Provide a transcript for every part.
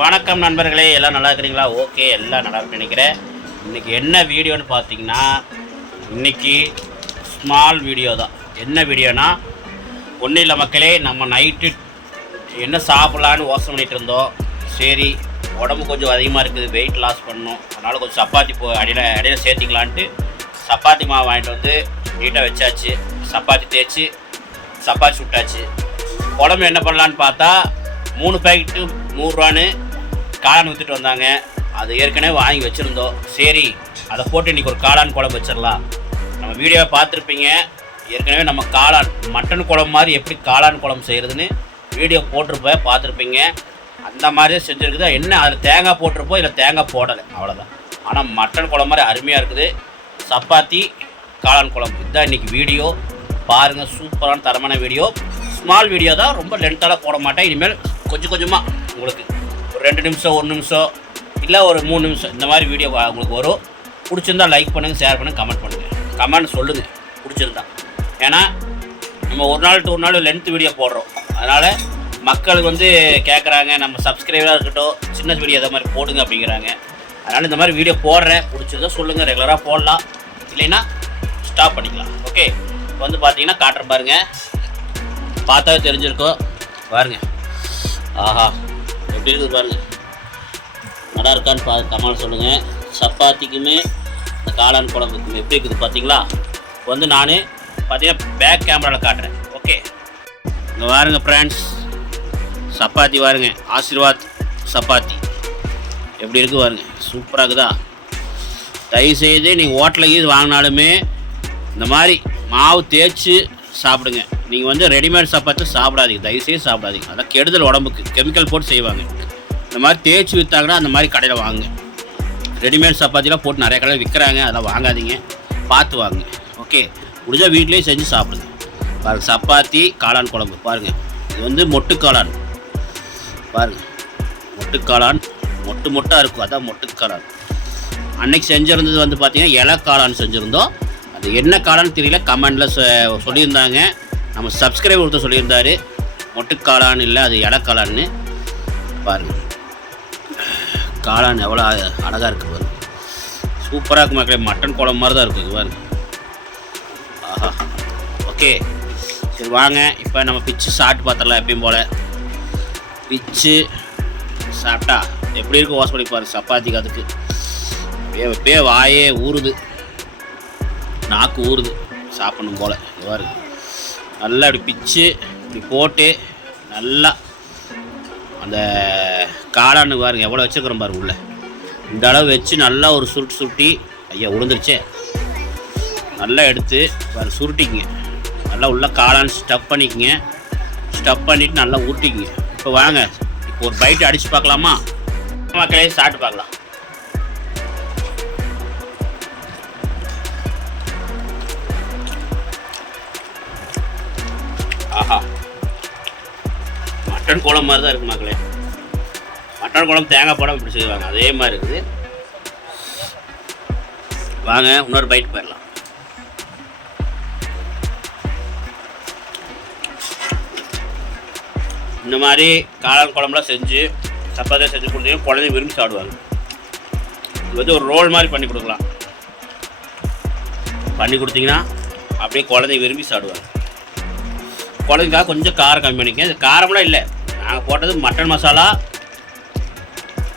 வணக்கம் நண்பர்களே எல்லாம் நல்லா இருக்கிறீங்களா? ஓகே எல்லாம் நல்லா நினைக்கிறேன். இன்றைக்கி என்ன வீடியோன்னு பார்த்தீங்கன்னா இன்றைக்கி ஸ்மால் வீடியோ தான். என்ன வீடியோனா ஒன்றும் இல்லை மக்களே நம்ம நைட்டு என்ன சாப்பிட்லான்னு யோசனை பண்ணிட்டு இருந்தோம். சரி உடம்பு கொஞ்சம் அதிகமாக இருக்குது வெயிட் லாஸ் பண்ணணும். அதனால் கொஞ்சம் சப்பாத்தி போ அடியில் இடையில சேர்த்திக்கலான்ட்டு சப்பாத்தி மாவு வாங்கிட்டு வந்து நீட்டாக வச்சாச்சு. சப்பாத்தி தேய்ச்சி சப்பாத்தி சுட்டாச்சு. குழம்பு என்ன பண்ணலான்னு பார்த்தா மூணு பேக்கெட்டு நூறுரூவான்னு காளான் விற்றுட்டு வந்தாங்க. அது ஏற்கனவே வாங்கி வச்சுருந்தோம். சரி அதை போட்டு இன்றைக்கி ஒரு காளான் குழம்பு வச்சிடலாம். நம்ம வீடியோவை பார்த்துருப்பீங்க. ஏற்கனவே நம்ம காளான் மட்டன் குழம்பு மாதிரி எப்படி காளான் குழம்பு செய்கிறதுன்னு வீடியோ போட்டிருப்பேன் பார்த்துருப்பீங்க. அந்த மாதிரியே செஞ்சுருக்குது. என்ன அதில் தேங்காய் போட்டிருப்போம் இல்லை தேங்காய் போடலை. அவ்வளோதான் ஆனால் மட்டன் குழம்பு மாதிரி அருமையாக இருக்குது. சப்பாத்தி காளான் குழம்பு. இதுதான் இன்றைக்கி வீடியோ. பாருங்கள் சூப்பரான தரமான வீடியோ. ஸ்மால் வீடியோ தான் ரொம்ப லென்த்தால் போட மாட்டேன். இனிமேல் கொஞ்சம் கொஞ்சமாக உங்களுக்கு ஒரு ரெண்டு நிமிஷம் ஒரு நிமிஷம் இல்லை ஒரு மூணு நிமிஷம் இந்த மாதிரி வீடியோ உங்களுக்கு வரும். பிடிச்சிருந்தா லைக் பண்ணுங்கள் ஷேர் பண்ணுங்கள் கமெண்ட் பண்ணுங்கள் கமெண்ட் சொல்லுங்கள் பிடிச்சிருந்தா. ஏன்னா நம்ம ஒரு நாள் டூ ஒரு நாள் லென்த் வீடியோ போடுறோம். அதனால் மக்களுக்கு வந்து கேட்குறாங்க நம்ம சப்ஸ்கிரைபராக இருக்கட்டும் சின்ன வீடியோ எதை மாதிரி போடுங்க அப்படிங்கிறாங்க. அதனால் இந்த மாதிரி வீடியோ போடுறேன் பிடிச்சிருந்தா சொல்லுங்கள் ரெகுலராக போடலாம். இல்லைன்னா ஸ்டாப் பண்ணிக்கலாம். ஓகே வந்து பார்த்தீங்கன்னா காட்டுற பாருங்கள் பார்த்தாவே தெரிஞ்சிருக்கோம். பாருங்க. ஆஹா. எப்படி இருக்குது பாருங்க நல்லா இருக்கான்னு பா கமால் சொல்லுங்கள் சப்பாத்திக்குமே இந்த காளான் குழம்புக்குமே எப்படி இருக்குது பார்த்தீங்களா? இப்போ வந்து நான் பார்த்தீங்கன்னா பேக் கேமராவில் காட்டுறேன். ஓகே இங்கே வாருங்க ஃப்ரெண்ட்ஸ் சப்பாத்தி பாருங்க ஆசீர்வாத் சப்பாத்தி. எப்படி இருக்குது பாருங்க. சூப்பராக இருக்குதா? தயவுசெய்து நீங்கள் ஹோட்டலில் வாங்கினாலுமே இந்த மாதிரி மாவு தேய்ச்சி சாப்பிடுங்க. நீங்கள் வந்து ரெடிமேட் சப்பாத்தி சாப்பிடாதீங்க தயவுசெய்து சாப்பிடாதீங்க. அதான் கெடுதல் உடம்புக்கு. கெமிக்கல் போட்டு செய்வாங்க. இந்த மாதிரி தேய்ச்சி விற்றாங்கன்னா அந்த மாதிரி கடையில் வாங்க ரெடிமேட் சப்பாத்திலாம் போட்டு நிறைய கடையில் விற்கிறாங்க அதெல்லாம் வாங்காதீங்க. பார்த்து வாங்க ஓகே முடிஞ்சால் வீட்லேயே செஞ்சு சாப்பிடுங்க. பாருங்கள் சப்பாத்தி காளான் குழம்பு. பாருங்கள் இது வந்து மொட்டு காளான். பாருங்கள் மொட்டு காளான். மொட்டு மொட்டாக இருக்கும். அதான் மொட்டு காளான். அன்னைக்கு செஞ்சுருந்தது வந்து பார்த்தீங்கன்னா இலை காளான் செஞ்சுருந்தோம். அது என்ன காளான்னு தெரியல. கமெண்டில் சொல்லியிருந்தாங்க. நம்ம சப்ஸ்கிரைபர் ஒருத்தர் சொல்லியிருந்தாரு மொட்டுக்காளான்னு காளான் இல்லை அது இலை காளான்னு பாருங்கள் காளான் எவ்வளோ அழகாக இருக்குது பாருங்க. சூப்பராக இருக்கு மக்களே மட்டன் குழம்பு மாதிரி தான் இருக்குது இது பாருங்க. ஆஹா. ஓகே. சரி வாங்க. இப்போ நம்ம பிச்சு சாப்பிட்டு பார்த்துடலாம் எப்பயும் போல். பிச்சு சாப்பிட்டா எப்படி இருக்கு வாஷ் பண்ணி பாருங்க சப்பாத்திக்கு அதுக்கு அப்படியே வாயே ஊறுது. நாக்கு ஊறுது. சாப்பிடணும் போல் இதுவாக இருக்குது நல்லா அப்படி பிச்சு இப்படி போட்டு நல்லா அந்த காளான்னு பாருங்க எவ்வளோ வச்சுருக்குறோம் பாருங்க உள்ள. இந்த அளவு வச்சு நல்லா ஒரு சுருட்டு சுருட்டி ஐயா உளுந்துருச்சே? நல்லா எடுத்து பாரு சுருட்டிக்குங்க. நல்லா உள்ள காளான் ஸ்டப் பண்ணிக்கங்க. ஸ்டப் பண்ணிவிட்டு நல்லா ஊட்டிக்குங்க. இப்போ வாங்க இப்போ ஒரு பைட்டு அடித்து பார்க்கலாமா? மக்களே சாப்பிட்டு பார்க்கலாம். ஆஹா. மட்டன் குழம்பு மாதிரி தான் இருக்கு மக்களே. மட்டன் குழம்பு தேங்காய் படம் இப்படி செய்வாங்க. அதே மாதிரி இருக்குது. வாங்க இன்னொரு பைட் போயிடலாம். இந்த மாதிரி காளான் குழம்புலாம் செஞ்சு சப்பாத்தியாக செஞ்சு கொடுத்தீங்கன்னா குழந்தைங்க விரும்பி சாப்பிடுவாங்க. இது வந்து ஒரு ரோல் மாதிரி பண்ணி கொடுக்கலாம். பண்ணி கொடுத்தீங்கன்னா அப்படியே குழந்தை விரும்பி சாப்பிடுவாங்க. குழந்தைக்காக கொஞ்சம் காரம் கம்மி பண்ணிக்க இது காரம்லாம் இல்லை. நாங்கள் போட்டது மட்டன் மசாலா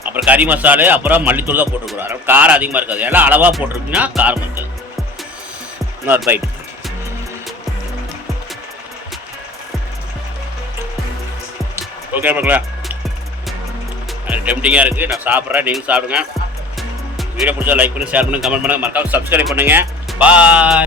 அப்புறம் கறி மசாலா அப்புறம் மல்லித்தூள் தான் போட்டுருக்குறோம். அதனால் காரம் அதிகமாக இருக்காது. எல்லாம் அளவாக போட்டிருக்குன்னா காரம் இருக்காது. இன்னொரு பைட் ஓகே மக்களா. டெம்டிங்காக இருக்குது நான் சாப்பிட்றேன். நீங்கள் சாப்பிடுங்க. வீடியோ பிடிச்சா லைக் பண்ணி ஷேர் பண்ணி கமெண்ட் பண்ணுங்கள் மறக்காம சப்ஸ்கிரைப் பண்ணுங்கள் பாய்